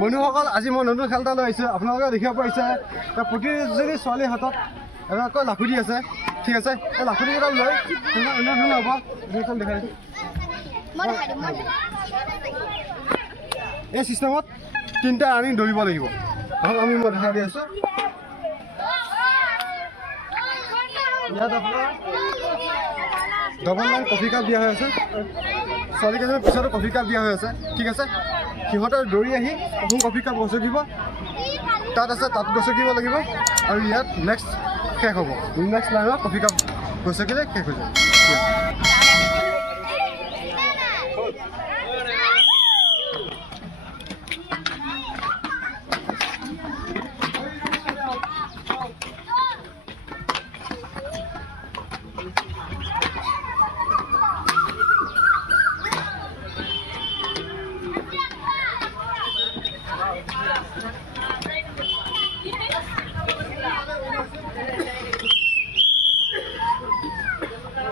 বন্ধুসকল আজি মই নতুন খেল এটা লৈ আহিছোঁ আপোনালোকে দেখিব পাৰিছে প্ৰতিজনী ছোৱালীৰ হাতত এনেকৈ লাখুটি আছে ঠিক আছে এই লাখুটিকেইটা লৈ এনেধৰণে হ'ব দেখাই এই চিষ্টেমত তিনিটা ৰানিং দৌৰিব লাগিব আমি মই দেখাই দি আছোঁ ইয়াত আপোনাৰ ডবল লাইন কফি কাপ দিয়া হৈ আছে ছোৱালীকেইজনীৰ পিছতো কফি কাপ দিয়া হৈ আছে ঠিক আছে সিহঁতে দৌৰি আহি প্ৰথম কফি কাপ গছকিব তাত আছে তাত গছকিব লাগিব আৰু ইয়াত নেক্সট শেষ হ'ব নেক্সট লাইনত কফি কাপ গছকিলে শেষ হৈ যাব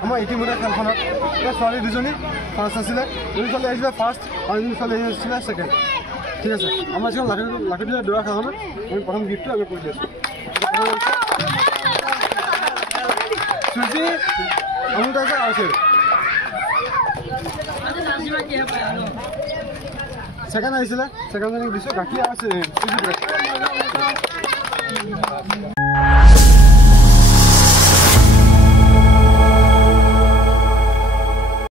আমাৰ ইতিমধ্যে খেলখনত ছোৱালী দুজনী ফাৰ্ষ্ট আছিলে দুজনী ছোৱালী আহিছিলে ফাৰ্ষ্ট আৰু এজনী ছোৱালী আহিছিলে ছেকেণ্ড ঠিক আছে আমাৰ যিখন লাখুটি দৌৰা খেলখনত আমি প্ৰথম গীতটো আমি কৰি দিছোঁ চুজি আমুল আছে আৰু ছেকেণ্ড আহিছিলে ছেকেণ্ডজনীক দিছোঁ গাখীৰ আছে চুজি